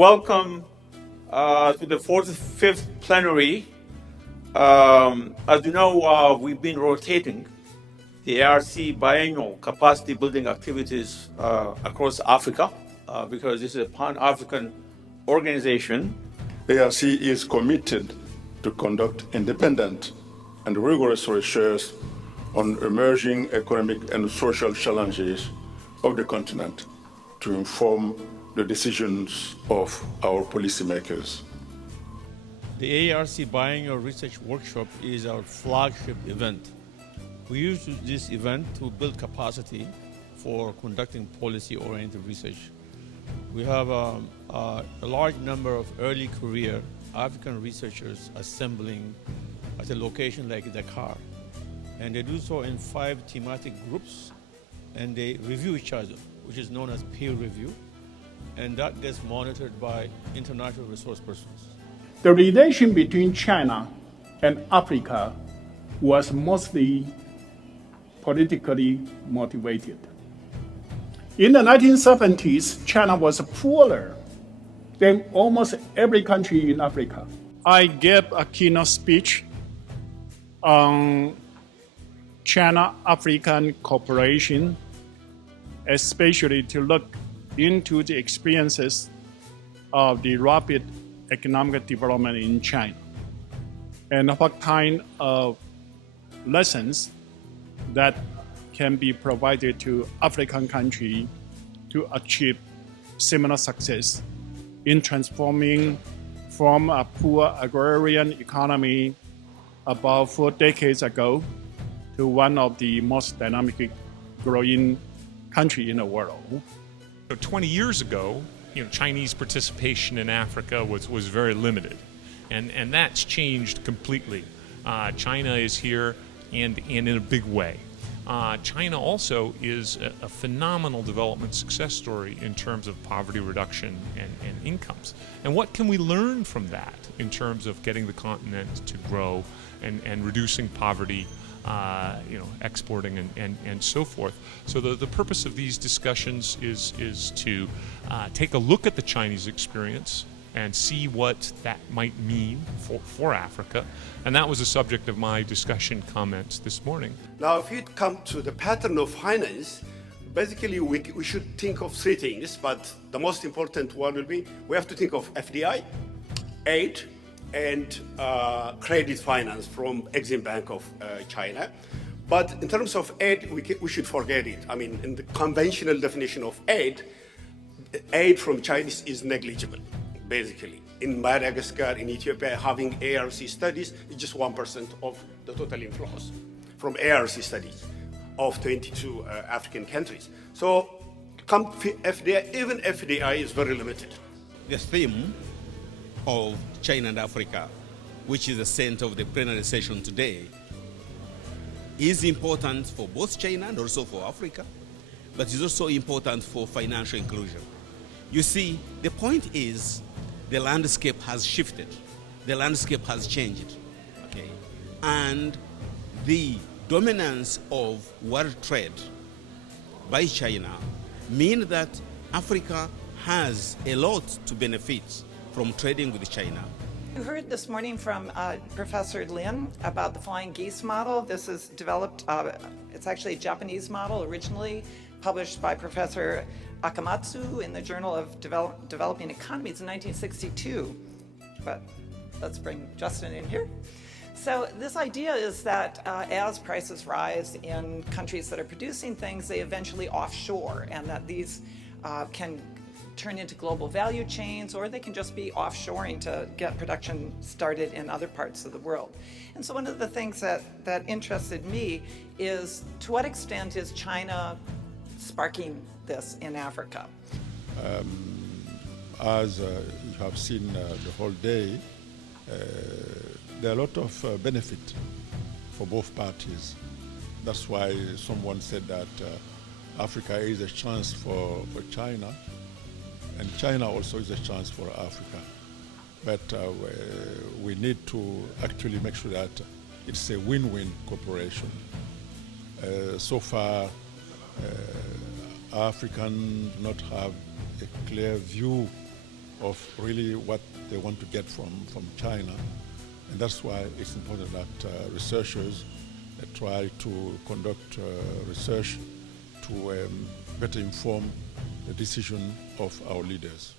Welcome to the 45th plenary. As you know, we've been rotating the Aerc Biannual capacity building activities across Africa because this is a Pan-African organization. Aerc is committed to conduct independent and rigorous research on emerging economic and social challenges of the continent to inform the decisions of our policymakers. The Aerc Biannual Research Workshop is our flagship event. We use this event to build capacity for conducting policy-oriented research. We have a large number of early career African researchers assembling at a location like Dakar. And they do so in 5 thematic groups, and they review each other, which is known as peer review, and that gets monitored by international resource persons. The relation between China and Africa was mostly politically motivated. In the 1970s, China was poorer than almost every country in Africa. I gave a keynote speech on China-African cooperation, especially to look into the experiences of the rapid economic development in China and what kind of lessons that can be provided to African countries to achieve similar success in transforming from a poor agrarian economy about 4 decades ago to one of the most dynamic growing country in the world. 20 years ago, Chinese participation in Africa was very limited, and that's changed completely. China is here and in a big way. China also is a phenomenal development success story in terms of poverty reduction and incomes. And what can we learn from that in terms of getting the continent to grow and reducing poverty, exporting and so forth. So the purpose of these discussions is to take a look at the Chinese experience and see what that might mean for Africa. And that was the subject of my discussion comments this morning. Now, if you come to the pattern of finance, basically we should think of 3 things, but the most important one will be we have to think of FDI, aid, and credit finance from Exim Bank of China. But in terms of aid, we should forget it. I mean, in the conventional definition of aid from Chinese is negligible, basically. In Madagascar, in Ethiopia, having Aerc studies is just 1% of the total inflows from Aerc studies of 22 African countries. So come FDI, even FDI is very limited. The theme of China and Africa, which is the center of the plenary session today, is important for both China and also for Africa, but is also important for financial inclusion. You see, the point is the landscape has shifted. The landscape has changed, okay? And the dominance of world trade by China means that Africa has a lot to benefit from trading with China. You heard this morning from Professor Lin about the flying geese model. This is developed, it's actually a Japanese model originally published by Professor Akamatsu in the Journal of Developing Economies in 1962. But let's bring Justin in here. So this idea is that as prices rise in countries that are producing things, they eventually offshore, and that these can turn into global value chains, or they can just be offshoring to get production started in other parts of the world. And so one of the things that interested me is, to what extent is China sparking this in Africa? As you have seen the whole day, there are a lot of benefit for both parties. That's why someone said that Africa is a chance for China, and China also is a chance for Africa. But we need to actually make sure that it's a win-win cooperation. So far, Africans do not have a clear view of really what they want to get from China. And that's why it's important that researchers try to conduct research to better inform the decision of our leaders.